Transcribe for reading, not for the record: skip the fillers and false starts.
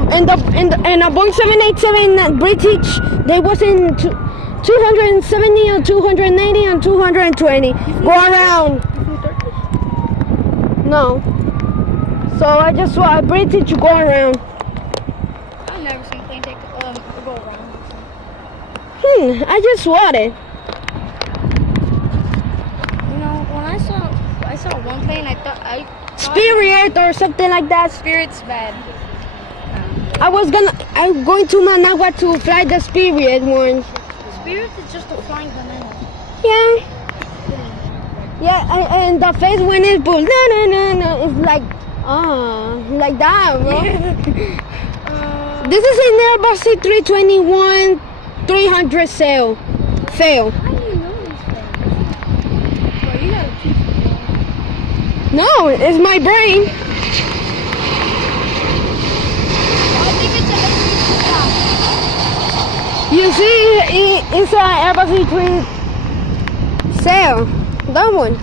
a Boeing 787 British, they was in 270 and 280 and 220. Go around. No. So I just saw a British go around. I've never seen a plane take go around. I just saw it. You know, when I saw one plane, I thought Spirit or something like that. Spirit's bad. I'm going to Managua to fly the Spirit one. Spirit is just a flying banana. Yeah. Yeah, and the face when it's bull, no, it's like that, bro. This is an Airbus A321 300 fail. I didn't even know these things. Well, you gotta teach me. No, it's my brain. I think it's an A320. You see, it's an Airbus A3 sail. That one.